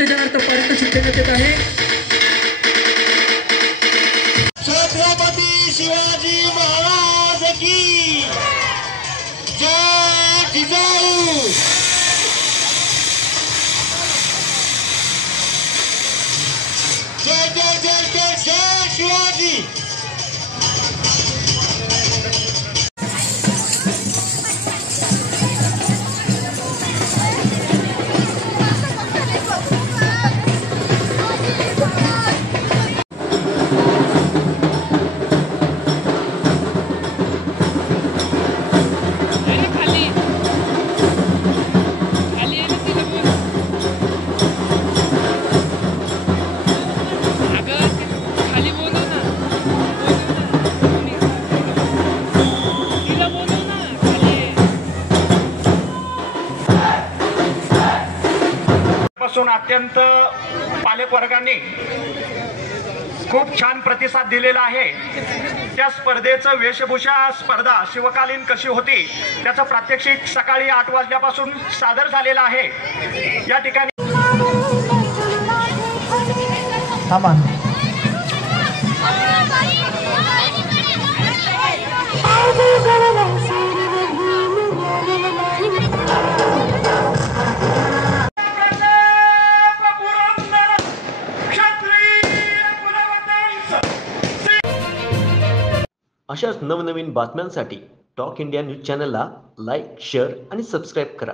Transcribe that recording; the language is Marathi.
त्याच्याकरता पारितोषिक देण्यात येत आहे. छत्रपती शिवाजी महाराज की जय. जिजाऊ जय जय जय जय जय शिवाजी. अत्यंत पालक वर्गांनी खूप छान प्रतिसाद दिलेला आहे. त्या स्पर्धेचं वेशभूषा स्पर्धा शिवकालीन कशी होती त्याचं प्रात्यक्षिक सकाळी 8 वाजल्यापासून सादर झालेलं आहे. या ठिकाणी अशाच नवनवीन बातम्यांसाठी टॉक इंडिया न्यूज चॅनलला लाईक, शेअर आणि सबस्क्राईब करा.